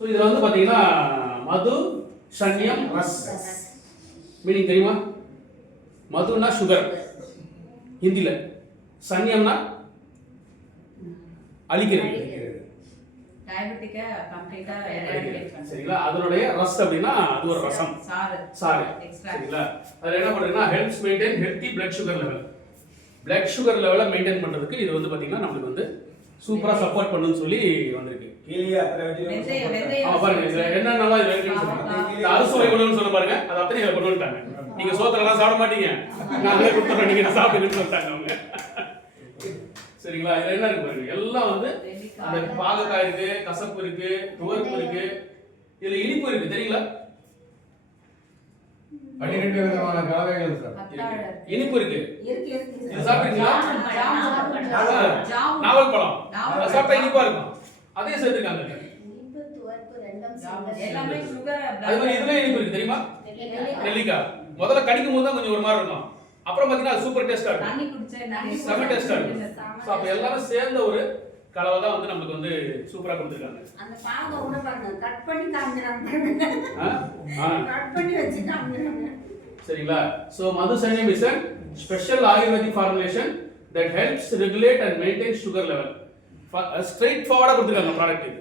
So இதில் வந்து பார்த்தீங்கன்னா மது சன்னியம் ரஸ் மீனிங் தெரியுமா? மதுனா சுகர் ஹிந்தியில், சன்னியம்னா அழிக்கிறது, சரிங்களா? அதனுடைய ரஸ் அப்படின்னா அது ஒரு ரசம், சாறு, சரிங்களா? அதில் என்ன பண்ணுறதுன்னா helps maintain healthy blood sugar level. Blood sugar லெவலை மெயின்டைன் பண்ணுறதுக்கு இது வந்து பார்த்தீங்கன்னா நம்மளுக்கு வந்து சூப்பராக சப்போர்ட் பண்ணுன்னு சொல்லி வந்திருக்கு. பாருங்க என்னென்னலாம் இது இருக்குன்னு சொல்லுங்க. அறுசுவை குணம்னு சொல்ல பாருங்க, அது அத்தனை கொண்டு வந்துட்டாங்க. நீங்க சோத்திரலாம் சாப்பிட மாட்டீங்க, நாங்களே கொடுத்துறோம், நீங்க சாப்பிடுங்கன்னு சொல்லிட்டாங்க அவங்க. சரிங்களா? இதுல என்ன இருக்கு பாருங்க, எல்லாம் வந்து அந்த பாகக்காய் இருக்கு, கசப்பு இருக்கு, துவர்ப்பு இருக்கு, இதுல இனிப்பு இருக்கு, தெரியுங்களா? 12 விதமான கலவைகள் சார். இனிப்பு இருக்கு. இது சாப்பிட்டீங்களா? நாவல் பழம் சாப்பிட்டா இனிப்பா இருக்கும், அதையும் சேர்த்துக்காங்க. அது மாதிரி இதுல இனிப்பு இருக்கு, தெரியுமா? நெல்லிக்காய் முதல்ல கடிக்கும் போது தான் கொஞ்சம் ஒரு மாதிரி இருக்கும், அப்புறம் பாத்தீங்கன்னா சூப்பர் டேஸ்டா இருக்கும், செம டேஸ்டா இருக்கும். சோ அப்ப எல்லாரும் சேர்ந்த ஒரு கலவை தான் வந்து நமக்கு வந்து சூப்பரா கொடுத்திருக்காங்க. அந்த பாக கூட பாருங்க, கட் பண்ணி காமிக்கறாங்க, கட் பண்ணி வச்சு காமிக்கறாங்க. சரிங்களா? சோ மது சன்னியம் is a special ayurvedic formulation that helps regulate and maintain sugar level. Straight ஃபார்வர்டா கொடுத்திருக்காங்க ப்ராடக்ட் இது.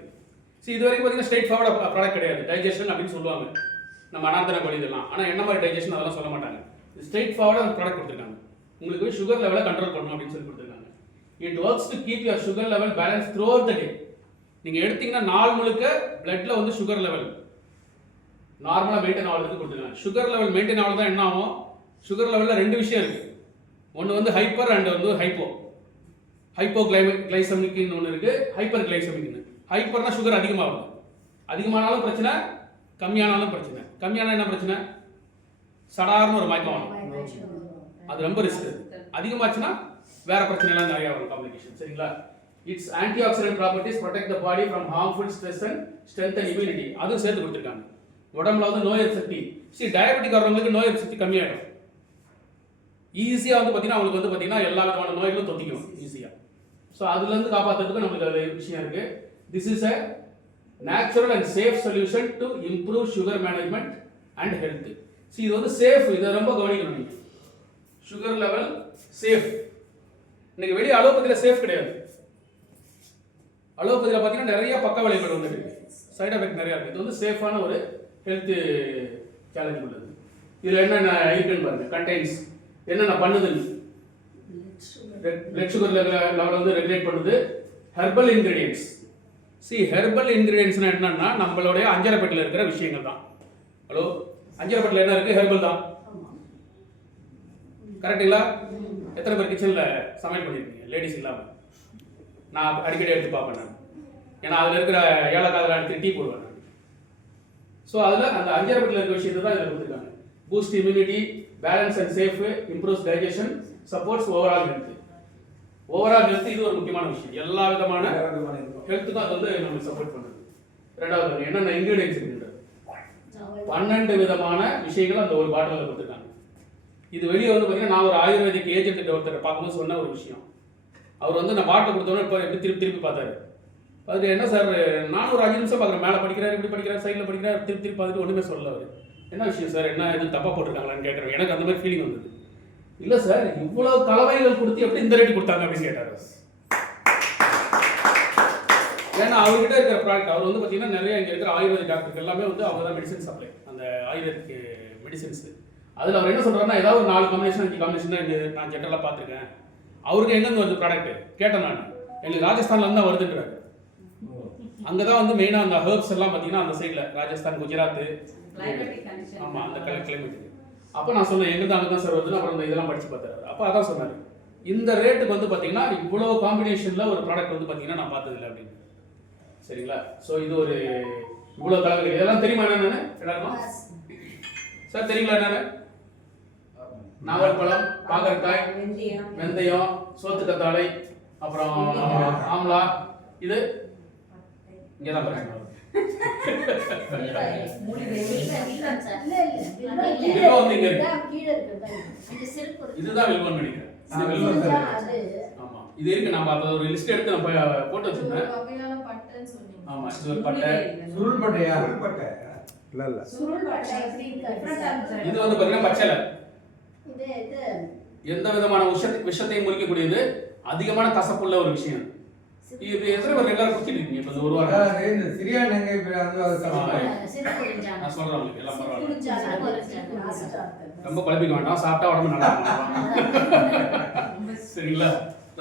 இது வரைக்கும் பாத்தீங்கன்னா ஸ்ட்ரைட் ஃபார்வர்டா ப்ராடக்ட் கிடையாது. டைஜஷன் அப்படின்னு சொல்லுவாங்க நம்ம அனார்த்தன படி இதெல்லாம், ஆனா என்ன மாதிரி டைஜஷன் அதெல்லாம் சொல்ல மாட்டாங்க. ஸ்ட்ரைட் ஃபார்வர்டா அந்த ப்ராடக்ட் கொடுத்திருக்காங்க. உங்களுக்கு சுகர் லெவலை கண்ட்ரோல் பண்ணணும் அப்படின்னு சொல்லி கொடுத்திருக்காங்க. It works to keep your sugar level balanced throughout the day. நீங்க எடுத்தீங்கன்னா நாள் முழுக்க bloodல வந்து sugar level நார்மலா மெயின்டைன் ஆகிறதுக்கு கொடுத்துருக்காங்க. சுகர் லெவல் மெயின்டைன் ஆகிறது தான் என்ன ஆகும்? சுகர் லெவலில் ரெண்டு விஷயம் இருக்கு, ஒன்று வந்து ஹைப்பர் அண்ட் வந்து ஹைப்போ. ஹைப்போ கிளைசமிக்னு ஒன்று இருக்கு, ஹைப்பர் கிளைசமிக்னு. ஹைப்பர்னா சுகர் அதிகமாகும், அதிகமானாலும் பிரச்சனை, கம்மியானாலும் பிரச்சனை. கம்மியான என்ன பிரச்சனை? சடார்னு ஒரு மயக்கம் வரும், அது ரொம்ப ரிஸ்க். அதிகமாச்சுன்னா வேற பிரச்சனை எல்லாம் நிறைய வரும், காம்ப்ளிகேஷன். சரிங்களா? It's antioxidant properties protect the body from harmful stress and strengthen immunity. அதுவும் சேர்த்து கொடுத்துருக்காங்க. உடம்புல வந்து நோய் எதிர்ப்பு சக்தி, டயபெட்டிக் வரவங்களுக்கு நோய் எதிர்ப்பு சக்தி கம்மியாயிடும். ஈஸியாக வந்து பார்த்தீங்கன்னா அவங்களுக்கு வந்து பார்த்தீங்கன்னா எல்லா விதமான நோய்களும் தொத்திக்கும் ஈஸியாக. ஸோ அதுலேருந்து காப்பாற்றுறதுக்கு நம்மளுக்கு அது விஷயம் இருக்கு. This is a natural and safe solution to improve sugar management and health. இது வந்து சேஃப், இதை ரொம்ப கவனிக்கணும் நீங்கள். Sugar level safe. இன்னைக்கு வெளியே அலோபதியில் சேஃப் கிடையாது. அலோபதியில் பார்த்தீங்கன்னா நிறைய பக்க விளைவுகள் வந்து இருக்கு, சைட் எஃபெக்ட் நிறையா இருக்குது. இது வந்து சேஃபான ஒரு ஹெல்த் சேலஞ்ச் உள்ளது. இதில் என்னென்ன இருக்குன்னு பாருங்க, கண்டெய்ன்ஸ் என்னென்ன பண்ணுது. பிளட் சுகர் லெவல் வந்து ரெகுலேட் பண்ணுது. Herbal ingredients. ஹெர்பல் இன்கிரீடியன்ஸ்னா என்னன்னா நம்மளுடைய அஞ்சரைப்பட்டில் இருக்கிற விஷயங்கள் தான். ஹலோ, அஞ்சரைப்பட்டில் என்ன இருக்கு? ஹெர்பல் தான். கரெக்டுங்களா? எத்தனை பேர் கிச்சனில் சமையல் பண்ணியிருக்கீங்க லேடிஸ் இல்லாமல்? நான் அடிக்கடி எடுத்து பார்ப்பேன் நான், ஏன்னா அதில் இருக்கிற ஏலக்காய் எடுத்து டீ போடுவேன். ஸோ அதில் அந்த அஞ்சரைப்பட்டில் இருக்கிற விஷயத்தை தான் இதில் கொடுத்துருக்காங்க. Boost immunity, balance and safe, improves digestion, supports overall health. Overall health இது ஒரு முக்கியமான விஷயம். எல்லா விதமான ஹெல்த்துக்கும் அது வந்து நமக்கு சப்போர்ட் பண்ணுது. ரெண்டாவது என்னென்ன இன்கிரீடியன்ஸ் இருக்குன்றது 12 விதமான விஷயங்கள் அந்த ஒரு பாட்டிலில் கொடுத்துருக்காங்க. இது வெளியே வந்து பார்த்தீங்கன்னா நான் ஒரு ஆயுர்வேதிக் ஏஜென்ட் ஒருத்தர் பார்க்கும்போது சொன்ன ஒரு விஷயம். அவர் வந்து நான் பாட்டில் கொடுத்தோன்னே இப்போ எப்படி திருப்பி பார்த்தாரு. அதுக்கு என்ன சார், நானும் ஒரு 5 நிமிஷம் பார்க்குறேன், மேலே படிக்கிறார், இப்படி படிக்கிறார், சைடில் படிக்கிறார், திருப்பி பார்த்துட்டு ஒன்றுமே சொல்லல. அவர் என்ன விஷயம் சார், என்ன எதுவும் தப்பாக போட்டிருக்காங்களான்னு கேட்குறேன். எனக்கு அந்த மாதிரி ஃபீலிங் வந்தது. இல்லை சார், இவ்வளோ கலவைகள் கொடுத்து எப்படி இந்த ரேட்டு கொடுத்தாங்க அப்படின்னு கேட்டார். ஏன்னா அவர்கிட்ட இருக்கிற ப்ராடக்ட், அவர் வந்து பார்த்தீங்கன்னா நிறைய இங்கே இருக்கிற ஆயுர்வேதிக் டாக்டருக்கு எல்லாமே வந்து அவங்க தான் மெடிசன் சப்ளை, அந்த ஆயுர்வேதிக் மெடிசன்ஸ். அதில் அவர் என்ன சொல்கிறாருன்னா, ஏதாவது ஒரு 4 காம்பினேஷன் 5 காம்பினேஷன் தான் நான் ஜென்ரலாக பார்த்துருக்கேன். அவருக்கு எங்கேருந்து வருது ப்ராடக்ட் கேட்டேன் நான். எங்களுக்கு ராஜஸ்தான்லேருந்து தான் வருதுன்றாரு. அங்கே தான் வந்து மெயினாக அந்த ஹெர்ப்ஸ் எல்லாம் பார்த்தீங்கன்னா அந்த சைடில் ராஜஸ்தான், குஜராத், ஆமாம் அந்த கிளைமேட்டுக்கு. அப்போ நான் சொன்னேன் எங்கே அங்கே தான் சார் வருதுன்னு. அப்புறம் இந்த இதெல்லாம் படித்து பார்த்தாரு. அப்போ அதான் சொன்னார், இந்த ரேட்டுக்கு வந்து பார்த்தீங்கன்னா இவ்வளோ காம்பினேஷனில் ஒரு ப்ராடக்ட் வந்து பார்த்தீங்கன்னா நான் பார்த்ததில்லை அப்படின்னு. சரிங்களா? ஸோ இது ஒரு இவ்வளோ கலவைகள் இதெல்லாம் தெரியுமா என்னென்னு எல்லாருக்கும்? சார் தெரியுங்களா என்னென்ன? நாவல் பழம், பாகற்காய், வெந்தயம், சோத்துக்கத்தாழை, அப்புறம் ஆம்லா. இது இங்கதான் பிரச்சனை. இதுதான் வில்வன் நினைக்கிறேன். ஆமா இது இருக்கு. நம்ம அப்ப ஒரு லிஸ்ட் எடுத்து நம்ம போட்டு வச்சிருந்தேன். ஆமா இது ஒரு பட்டை. சுருள் பட்டையா? இல்ல சுருள் பட்டை டிஃபரண்டா இருந்துச்சு. இது வந்து பாத்தீங்கன்னா பச்சை இலை. இது எந்த விதமான விஷத்தையும் முறிக்கக்கூடியது, அதிகமான கசப்புள்ள ஒரு விஷயம். இது எத்தனை பேர் ரெகுலரா குடிச்சிட்டு இருக்கீங்க இப்போ இந்த ஒரு வாரம்? அதாவது இந்த சிரியா நங்கை அது சாப்பிடுறாங்க. சிறுகுறிஞ்சாங்க. நான் சொல்றேன் உங்களுக்கு எல்லாம் பரவாயில்ல. குளிச்சாங்க. ரொம்ப குழப்பிக்க வேண்டாம், சாப்பிட்டா உடம்பு நல்லா இருக்கும். சரிங்களா?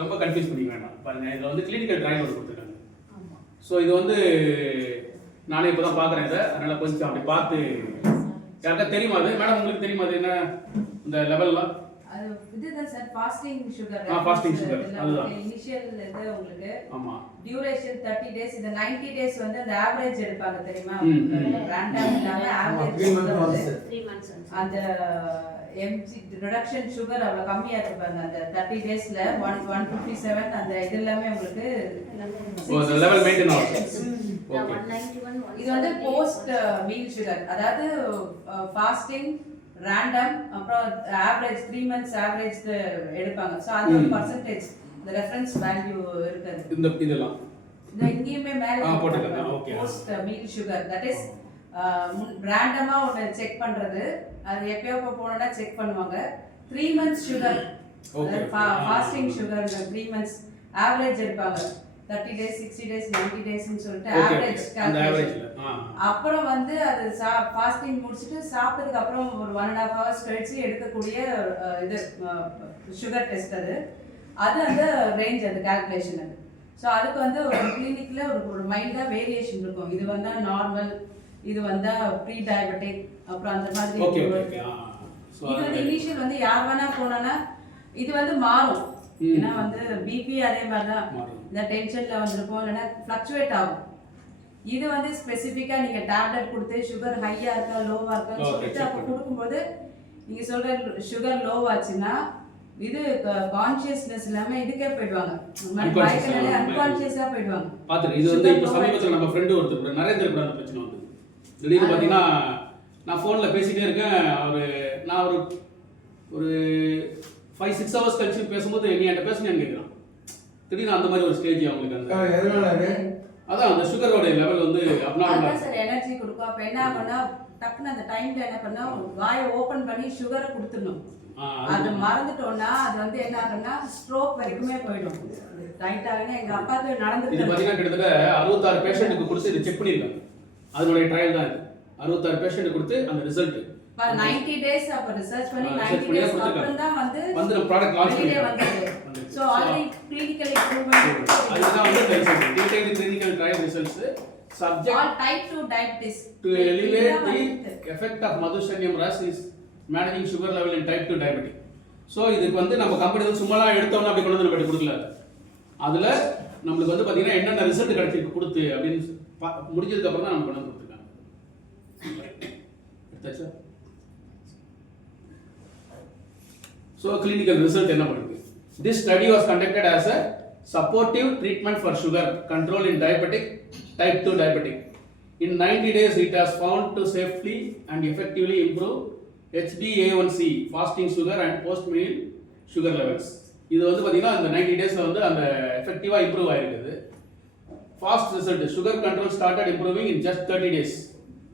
ரொம்ப கன்ஃபியூஸ் பண்ணிக்க வேண்டாம். பாருங்க இதுல வந்து கிளினிக்கல் ட்ரையல் ஒரு கொடுத்துருக்காங்க. ஆமா. ஸோ இது வந்து நானே இப்போ தான் பார்க்குறேன் இதை, அதனால கொஞ்சம் அப்படி பார்த்து யாருக்கா தெரியுமா அது? மேடம் உங்களுக்கு தெரியுமா அது என்ன இந்த லெவல்லாம்? அது இதுதான் sir fasting sugar. fasting sugar, அதுதான். இனிஷியல் இது உங்களுக்கு ஆமா. Duration 30 days. இந்த 90 டேஸ் வந்து அந்த ஆவரேஜ் எடுப்பாங்க தெரியுமா? ரேண்டம் இல்லாம 3 months ஆவரேஜ் 3 months. அந்த எம்ஜி ரிடக்ஷன் சுகர் அவ்வளவு கம்மியா இருப்பாங்க அந்த 30 டேஸ்ல 157 அந்த இது எல்லாமே உங்களுக்கு ஓ the level maintain ஆகும். The 191 இது வந்து போஸ்ட் மீல் சுகர், அதாவது ஃபாஸ்டிங் ரேண்டம் அப்புறம் ஆவரேஜ் 3 months ஆவரேஜ் எடுப்பாங்க. ஸோ அது ஒரு பர்சன்டேஜ் இந்த ரெஃபரன்ஸ் வேல்யூ இருக்காது. இந்த இதெல்லாம் இந்த இங்கேயுமே மேலே போட்டுருக்காங்க. Okay. Post meal sugar that is ரேண்டமா ஒன்று செக் பண்றது. அது எப்பயோ போனோம்னா செக் பண்ணுவாங்க. 3 months sugar, fasting sugar 3 months average எடுப்பாங்க. 30 days 60 days 90 daysன்னு சொல்லிட்டு ஆவரேஜ் அந்த கால்குலேஷன். ஆவரேஜ்ல அப்புறம் வந்து அது ஃபாஸ்டிங் முடிச்சிட்டு சாப்பிட்டதுக்கு அப்புறம் ஒரு 1.5 hours கழிச்சு எடுக்கக்கூடிய இது சுகர் டெஸ்ட் அது அந்த ரேஞ்ச் அந்த கால்குலேஷன் அது. ஸோ அதுக்கு வந்து ஒரு கிளினிக்ல ஒரு மைல்டா வேரியேஷன் இருக்கும். இது வந்தா நார்மல், இது வந்தா ப்ரீ டயபெட்டிக், அப்புறம் அந்த மாதிரி. Okay okay. இது வந்து இனிஷியல் வந்து யார் வேணா போனா இது வந்து மாறும். ஏன்னா வந்து பிபி அதே மாதிரி தான் இந்த டென்ஷன்ல வந்திருக்கும், இல்லைன்னா ஃப்ளக்சுவேட் ஆகும். இது வந்து ஸ்பெசிஃபிக்கா நீங்க டேப்லெட் கொடுத்து சுகர் ஹையா இருக்கா லோவா இருக்கான்னு சொல்லிட்டு அப்போ கொடுக்கும்போது நீங்க சொல்ற சுகர் லோ ஆச்சுன்னா இது கான்ஷியஸ்னஸ் இல்லாம இதுக்கே போயிடுவாங்க, அன்கான்ஷியஸா போயிடுவாங்க. பாத்துட்டு இது வந்து இப்போ சமீபத்தில் நம்ம ஃப்ரெண்டு ஒருத்தர் கூட நரேந்திர கூட அந்த பிரச்சனை வந்து திடீர்னு பார்த்தீங்கன்னா நான் ஃபோனில் பேசிகிட்டே இருக்கேன். நான் ஒரு 5-6 hours கழிச்சு பேசும்போது நீ என்கிட்ட பேசுனேன்னு கேட்குறான். திடீர்னு அந்த மாதிரி ஒரு ஸ்டேஜ் அவங்களுக்கு அந்த எதனால அது? அதான் அந்த சுகரோட லெவல் வந்து அதான் சார் எனர்ஜி கொடுக்கும். அப்போ என்ன பண்ணா டக்குன்னு அந்த டைம்ல என்ன பண்ணா வாயை ஓபன் பண்ணி சுகரை கொடுத்துடணும். அது மறந்துட்டோம்னா அது வந்து என்ன ஆகும்னா ஸ்ட்ரோக் வரைக்குமே போயிடும். ரைட் ஆகுனா எங்க அப்பாவுக்கு நடந்துருக்கு. இது பார்த்தீங்கன்னா கிட்டத்தட்ட 66 பேஷண்ட்டுக்கு கொடுத்து இதை செக் பண்ணியிருக்காங்க. அதனுடைய ட்ரையல் தான் இது. 66 பேஷண்ட் கொடுத்து அந்த ரிசல்ட் 90 days அப்ப ரிசர்ச் பண்ணி 90 days அப்புறம் தான் வந்து ப்ராடக்ட் லான்ச் வெளியே பண்ணிருக்காங்க. வந்தது. So already clinically proven. அதுதான் வந்து detailed clinical trial results subject all type 2 diabetes to elevate the effect of Madhusanium Rus is managing sugar level in type 2 diabetic. So இதுக்கு வந்து நம்ம கம்பெனி வந்து சும்மாலாம் எடுத்தோம்னா அப்படி கொண்டு வந்து நம்ம கொடுக்கல. அதில் நம்மளுக்கு வந்து பார்த்தீங்கன்னா என்னென்ன ரிசல்ட் கிடைச்சிருக்கு கொடுத்து அப்படின்னு முடிஞ்சதுக்கு அப்புறம் தான் நம்ம கொண்டு வந்து கொடுத்துருக்காங்க. எடுத்தாச்சா? ஸோ கிளினிக்கல் ரிசல்ட் என்ன பண்ணுது? This study was conducted as a supportive treatment for sugar control in diabetic type 2 diabetic. In 90 days it has found to safely and effectively improve HbA1c, fasting sugar and post meal sugar levels. இது வந்து பாத்தீங்கன்னா அந்த 90 டேஸ்ல வந்து அந்த எஃபெக்டிவா improve ஆயிருக்குது. Fast result sugar control started improving in just 30 days.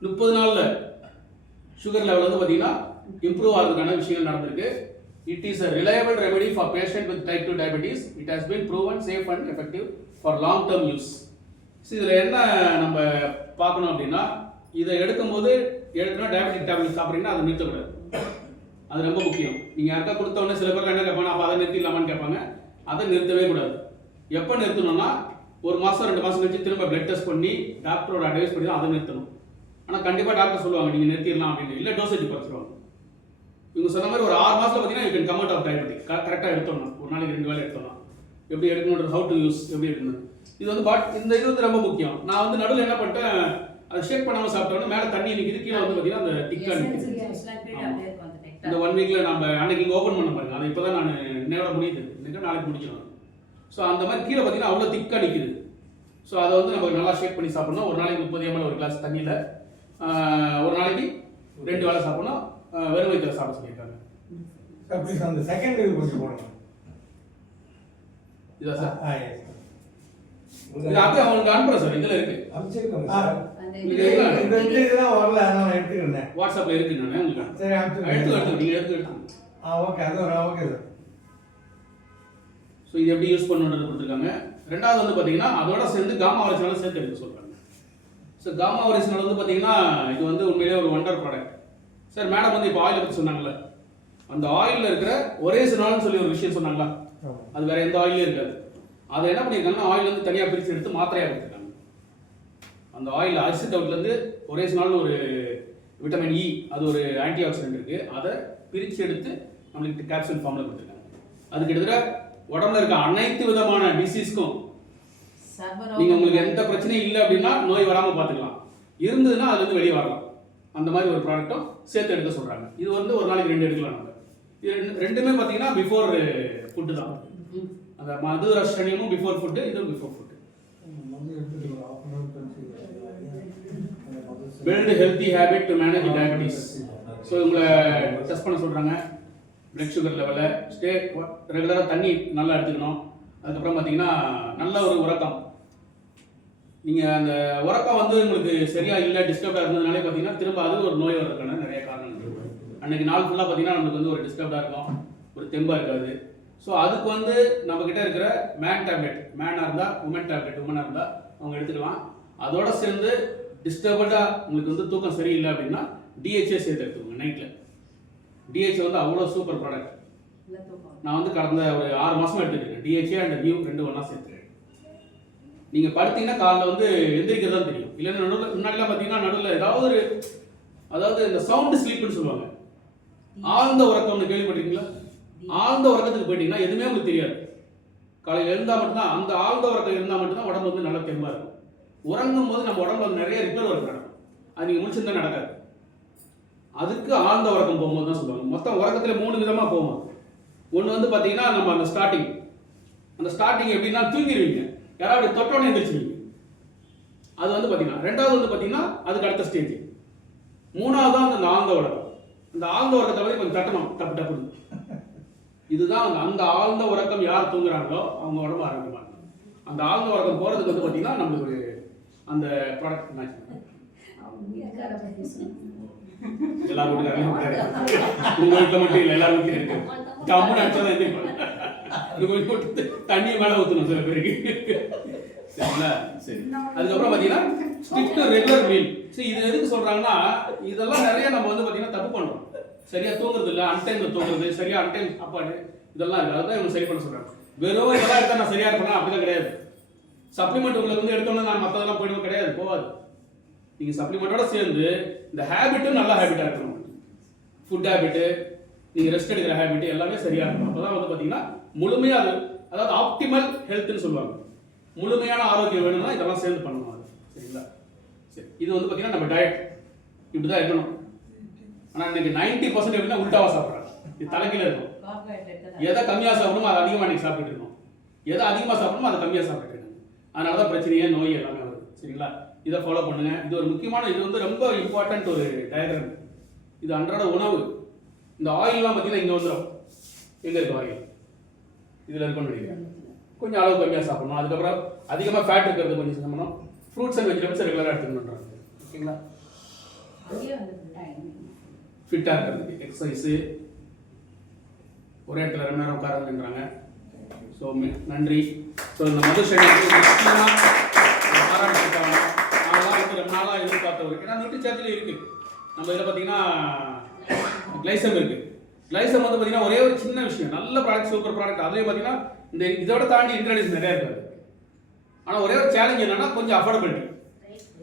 30 நாள்ல sugar level வந்து பாத்தீங்கன்னா இம்ப்ரூவ் ஆகிறதுக்கான விஷயங்கள் நடந்திருக்கு. It is a reliable remedy for patient with type 2 diabetes. It has been proven safe and effective for long term use. So இதில் என்ன நம்ம பார்க்கணும் அப்படின்னா இதை எடுக்கும்போது எடுக்கணும் டயபெட்டிக் டேப்லெட் சாப்பிட்றீங்கன்னா அதை நிறுத்தக்கூடாது. அது ரொம்ப முக்கியம். நீங்கள் யாருக்கா கொடுத்த உடனே சில பேர் என்ன கேட்பாங்க, அப்போ அதை நிறுத்திடலாமான்னு கேட்பாங்க. அதை நிறுத்தவே கூடாது. எப்போ நிறுத்தணும்னா 1 மாதம் 2 மாதம் கழிச்சு திரும்ப பிளட் டெஸ்ட் பண்ணி டாக்டரோட அட்வைஸ் பண்ணி தான் அதை நிறுத்தணும். ஆனால் கண்டிப்பாக டாக்டர் சொல்லுவாங்க நீங்கள் நிறுத்திடலாம் அப்படின்னு, இல்லை டோசேஜ் குறைச்சிருவாங்க. இவங்க சொன்ன மாதிரி ஒரு 6 மாதத்தில் பார்த்தீங்கன்னா you can come out of diabetic. கரெக்டாக எடுத்தோம்னா ஒரு நாளைக்கு 2 வேளை எடுத்தோம்னா எப்படி எடுக்கணுன்றது, ஹவு டு யூஸ் எப்படி எடுக்கணும், இது வந்து இந்த இது வந்து ரொம்ப முக்கியம். நான் வந்து நடுவில் என்ன பண்ணிட்டேன், அதை ஷேக் பண்ணாமல் சாப்பிட்டோன்னா மேலே தண்ணி நிற்கிது, கீழே வந்து பார்த்தீங்கன்னா அந்த திக்காக நிற்கிது. இந்த 1 வீக்கில் நம்ம அன்னைக்கு ஓப்பன் பண்ண பாருங்க, அதை இப்போ தான் நான் நேரோட முடியுது, இன்னைக்கு நாளைக்கு முடிச்சிடும். ஸோ அந்த மாதிரி கீழே பார்த்தீங்கன்னா அவ்வளோ திக்காக நிற்கிது. ஸோ அதை வந்து நம்ம நல்லா ஷேக் பண்ணி சாப்பிடணும். ஒரு நாளைக்கு 30 ml ஒரு கிளாஸ் தண்ணியில் ஒரு நாளைக்கு 2 வேளை சாப்பிடணும். வெறும் வயிற்றில் சாப்பிட சொல்லியிருக்காங்க. ப்ளீஸ் அந்த செகண்ட் இது கொஞ்சம் போடுங்க. இதா சார்? Yes sir. இது அப்படியே அவங்களுக்கு அனுப்புறேன் சார், இதில் இருக்கு. அனுப்பிச்சிருக்கோங்க அந்த சார். இது இந்த இதெல்லாம் வரல, நான் எடுத்துக்கிறேன். வாட்ஸ்அப்பில் இருக்கு, நான் உங்களுக்கு சரி, எடுத்து நீங்கள் எடுத்து. ஓகே, அது ஓகே சார். ஸோ இது எப்படி யூஸ் பண்ணணுன்றது கொடுத்துருக்காங்க. ரெண்டாவது வந்து பார்த்தீங்கன்னா அதோட சேர்ந்து காமா ஒரிஜினலும் சேர்த்து எடுக்க சொல்கிறாங்க. ஸோ காமா ஒரிஜினல் வந்து பார்த்தீங்கன்னா இது வந்து உண்மையிலே ஒரு வண்டர் ப்ராடக்ட். சார் மேடம் வந்து இப்போ ஆயிலை பற்றி சொன்னாங்கல்ல, அந்த ஆயிலில் இருக்கிற ஒரே சினால்னு சொல்லி ஒரு விஷயம் சொன்னாங்களா, அது வேற எந்த ஆயிலும் இருக்காது. அதை என்ன பண்ணியிருக்காங்கன்னா ஆயில் வந்து தனியாக பிரித்து எடுத்து மாத்திரையாக கொடுத்துருக்காங்க. அந்த ஆயில் அரிசிட் அவுட்லேருந்து ஒரே சினால்னு ஒரு விட்டமின் இ, அது ஒரு ஆன்டி ஆக்சிடென்ட் இருக்குது, அதை பிரித்து எடுத்து நம்மளுக்கு கேப்சூல் ஃபார்மில் கொடுத்துருக்காங்க. அது கிட்டத்தட்ட உடம்புல இருக்க அனைத்து விதமான டிசீஸ்க்கும் நீங்கள் உங்களுக்கு எந்த பிரச்சனையும் இல்லை அப்படின்னா நோய் வராமல் பார்த்துக்கலாம், இருந்ததுன்னா அதுலேருந்து வெளியே வரலாம். அந்த மாதிரி ஒரு ப்ராடக்ட்டும் சேர்த்து எடுக்க சொல்கிறாங்க. இது வந்து ஒரு நாளைக்கு 2 எடுக்கலாம். நம்ம இது ரெண்டுமே பார்த்தீங்கன்னா பிஃபோர் ஃபுட்டு தான். அந்த மது ரஷ்டனியமும் பிஃபோர் ஃபுட்டு, இதுவும் before food. Build healthy habit to manage diabetes. So உங்களை டெஸ்ட் பண்ண சொல்கிறாங்க. பிளட் சுகர் லெவலில் ரெகுலராக தண்ணி நல்லா எடுத்துக்கணும். அதுக்கப்புறம் பார்த்தீங்கன்னா நல்ல ஒரு உறக்கம். நீங்கள் அந்த உறக்கம் வந்து உங்களுக்கு சரியாக இல்லை, டிஸ்டர்ப்டாக இருந்ததுனாலே பார்த்தீங்கன்னா திரும்ப அது ஒரு நோய் வர்றதுக்கான நிறைய காரணங்கள் இருக்குது. அன்றைக்கி நாள் ஃபுல்லாக பார்த்தீங்கன்னா நம்மளுக்கு வந்து ஒரு டிஸ்டர்ப்டாக இருக்கும், ஒரு தெம்பாக இருக்காது. ஸோ அதுக்கு வந்து நம்மக்கிட்ட இருக்கிற மேன் டேப்லெட், மேனாக இருந்தால் உமன் டேப்லெட், உமனாக இருந்தால் அவங்க எடுத்துக்கலாம். அதோட சேர்ந்து டிஸ்டர்படாக உங்களுக்கு வந்து தூக்கம் சரியில்லை அப்படின்னா டிஹெச்ஏ சேர்த்து எடுத்துக்கோங்க நைட்டில். டிஹெச்ஏ வந்து அவ்வளோ சூப்பர் ப்ராடக்ட். நான் வந்து கடந்த ஒரு 6 மாதமாக எடுத்துக்கிட்டேன். டிஹெச்ஏ அண்ட் வியூ 2 ஒன்றா சேர்த்துருக்கேன். நீங்கள் படுத்தீங்கன்னா காலைல வந்து எந்திரிக்கிறது தான் தெரியும். இல்லைன்னா நடுவில் முன்னாடிலாம் பார்த்தீங்கன்னா நடுவில் ஏதாவது ஒரு, அதாவது இந்த சவுண்டு ஸ்லீப்னு சொல்லுவாங்க, ஆழ்ந்த உறக்கம்னு கேள்விப்பட்டிருக்கீங்களா? ஆழ்ந்த உறக்கத்துக்கு போயிட்டீங்கன்னா எதுவுமே உங்களுக்கு தெரியாது. காலையில் எழுந்தால் மட்டும்தான், அந்த ஆழ்ந்த உறக்கம் இருந்தால் மட்டும்தான் உடம்பு வந்து நல்லா தெம்பாக இருக்கும். உறங்கும் போது நம்ம உடம்புல வந்து நிறைய ரிப்பேர் ஒர்க் நடக்கும். அது நீங்கள் முடிச்சிருந்தா நடக்காது. அதுக்கு ஆழ்ந்த உறக்கம் போகும்போது தான் சொல்லுவாங்க. மொத்தம் உறக்கத்தில் 3 விதமாக போகும். ஒன்று வந்து பார்த்தீங்கன்னா நம்ம அந்த ஸ்டார்டிங் எப்படின்னா தூங்கிடுவீங்க, யாராவது தொட்டோன்னு எழுந்திரிச்சிருவீங்க. அது வந்து பார்த்தீங்கன்னா. ரெண்டாவது வந்து பார்த்தீங்கன்னா அதுக்கு அடுத்த ஸ்டேஜ். மூணாவது தான் அந்த ஆழ்ந்த உறக்கம். அந்த ஆழ்ந்த உறக்கத்தை வந்து கொஞ்சம் தட்டணும், டப்பு டப்புன்னு. இதுதான் அந்த ஆழ்ந்த உறக்கம் யார் தூங்குறாங்களோ அவங்க உடம்பு ஆரோக்கியமாக இருக்கும். அந்த ஆழ்ந்த உறக்கம் போகிறதுக்கு வந்து பார்த்தீங்கன்னா நம்மளுக்கு ஒரு அந்த ப்ராடக்ட் மேட்ச் எல்லாரும் வீட்டுக்காரையும் உங்க வீட்டில் மட்டும் இல்லை, எல்லாரும் வீட்டில் இருக்கு. கம்முன்னு அடிச்சா எந்திரிப்பாங்க. தண்ணியை மேலே ஊற்றணும் சில பேருக்கு. சரிங்களா? சரி. அதுக்கப்புறம் பார்த்தீங்கன்னா ஸ்ட்ரிக்ட் ரெகுலர் மீல். சரி, இது எதுக்கு சொல்றாங்கன்னா இதெல்லாம் நிறைய நம்ம வந்து பார்த்தீங்கன்னா தப்பு பண்ணுறோம். சரியா தூங்குறது இல்லை, அன்டைம்ல தூங்குறது, சரியா அன்டைம் சாப்பாடு, இதெல்லாம் இருக்குது. அதுதான் இவங்க சரி பண்ண சொல்றாங்க. வெறும் இதெல்லாம் எடுத்தா நான் சரியா இருப்பேனா? அப்படிதான் கிடையாது. சப்ளிமெண்ட் உங்களுக்கு வந்து எடுத்தோம்னா நான் மற்றதெல்லாம் போயிடுவோம் கிடையாது, போகாது. நீங்கள் சப்ளிமெண்ட்டோட சேர்ந்து இந்த ஹேபிட்டும் நல்ல ஹேபிட்டாக இருக்கணும். ஃபுட் ஹேபிட்டு, நீங்கள் ரெஸ்ட் எடுக்கிற ஹேபிட் எல்லாமே சரியாக இருக்கணும். அப்போ தான் வந்து பார்த்தீங்கன்னா முழுமையாக அது, அதாவது ஆப்டிமல் ஹெல்த்னு சொல்லுவாங்க. முழுமையான ஆரோக்கியம் வேணும்னா இதெல்லாம் சேர்ந்து பண்ணணும். அது சரிங்களா? சரி, இது வந்து பார்த்தீங்கன்னா நம்ம டயட் இப்படி தான் இருக்கணும். ஆனால் இன்னைக்கு 90% எப்படின்னா உல்டாவாக சாப்பிட்றாங்க. இது தலைக்கீழ இருக்கும். எதை கம்மியாக சாப்பிடணுமோ அதை அதிகமாக இன்னைக்கு சாப்பிட்டு இருக்கணும், எதை அதிகமாக சாப்பிடணுமோ அதை கம்மியாக சாப்பிட்டு இருக்கணும். அதனால தான் பிரச்சனையே, நோய் எல்லாமே வருது. சரிங்களா? இதை ஃபாலோ பண்ணுங்க. இது ஒரு முக்கியமான, இது வந்து ரொம்ப இம்பார்ட்டன்ட் ஒரு டயக்ராம். இது அன்றாட உணவு. இந்த ஆயில்லாம் பார்த்தீங்கன்னா இங்கே வந்துடும். எங்கே இருக்கு ஆயில்? இதில் இருக்கும்னு நினைக்கிறேன். கொஞ்சம் அளவு கம்மியாக சாப்பிடணும். அதுக்கப்புறம் அதிகமாக ஃபேட் இருக்கிறது கொஞ்சம் சாப்பிடணும். ஃப்ரூட்ஸ் அண்ட் வெஜிடபிள்ஸ் ரெகுலராக எடுத்துக்கணுன்றாங்க. ஓகேங்களா? ஃபிட்டாக இருக்கிறதுக்கு எக்ஸசைஸு, ஒரே இடத்துல 2 நேரம் உட்காருங்கன்றாங்க. ஸோ நன்றி. ஸோ இந்த மதுசேனை பாராட்டிருக்காங்க. நான்லாம் வந்து ரொம்ப நாளாக எதிர்பார்த்தவர். ஏன்னா நுட்டுச்சார்ஜில் இருக்குது. நம்ம இதில் பார்த்தீங்கன்னா கிளைசம் இருக்குது. கிளைசம் வந்து பார்த்தீங்கன்னா ஒரே ஒரு சின்ன விஷயம், நல்ல ப்ராடக்ட், சூப்பர் ப்ராடக்ட். அதுலேயும் பார்த்தீங்கன்னா இந்த இதோட தாண்டி இன்க்ரீடியன்ஸ் நிறையா இருக்காது. ஆனால் ஒரே ஒரு சேலஞ்ச் என்னன்னா கொஞ்சம் அஃபோர்டபிலிட்டி.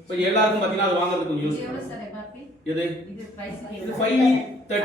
இப்போ எல்லாருக்கும் பார்த்தீங்கன்னா அது வாங்குறதுக்கு கொஞ்சம் யூஸ். எது? இது 530